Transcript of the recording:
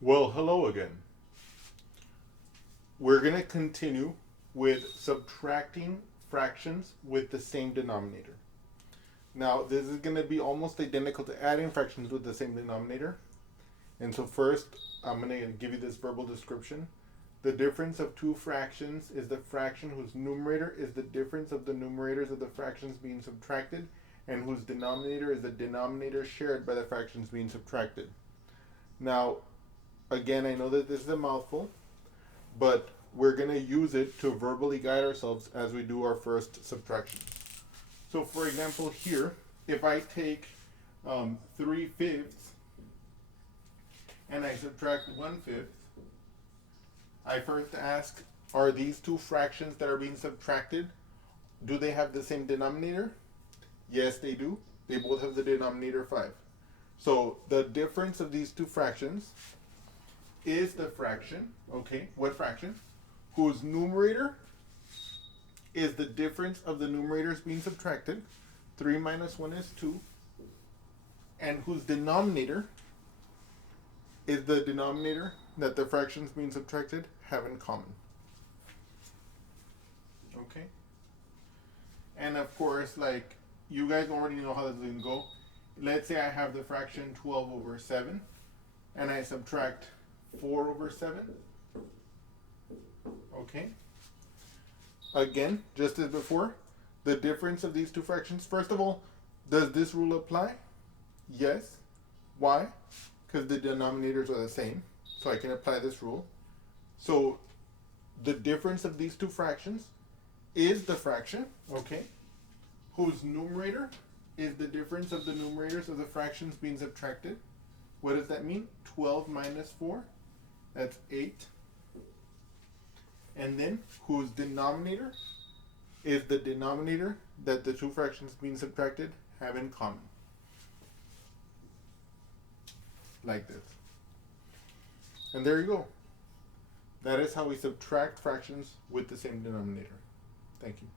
Well, hello again. We're going to continue with subtracting fractions with the same denominator. Now, this is going to be almost identical to adding fractions with the same denominator. And so first, I'm going to give you this verbal description. The difference of two fractions is the fraction whose numerator is the difference of the numerators of the fractions being subtracted, and whose denominator is the denominator shared by the fractions being subtracted. Now, again, I know that this is a mouthful, but we're going to use it to verbally guide ourselves as we do our first subtraction. So, for example, here, if I take 3/5 and I subtract 1/5, I first ask, are these two fractions that are being subtracted, do they have the same denominator? Yes, they do. They both have the denominator 5. So the difference of these two fractions is the fraction, okay, what fraction? Whose numerator is the difference of the numerators being subtracted. 3 minus 1 is 2. And whose denominator is the denominator that the fractions being subtracted have in common. Okay? And of course, like, you guys already know how this is going to go. Let's say I have the fraction 12 over 7, and I subtract 4 over 7. Okay? Again, just as before, the difference of these two fractions. First of all, does this rule apply? Yes. Why? Because the denominators are the same. So I can apply this rule. So the difference of these two fractions is the fraction, okay, whose numerator is the difference of the numerators of the fractions being subtracted. What does that mean? 12 minus 4, that's 8. And then whose denominator is the denominator that the two fractions being subtracted have in common. Like this. And there you go. That is how we subtract fractions with the same denominator. Thank you.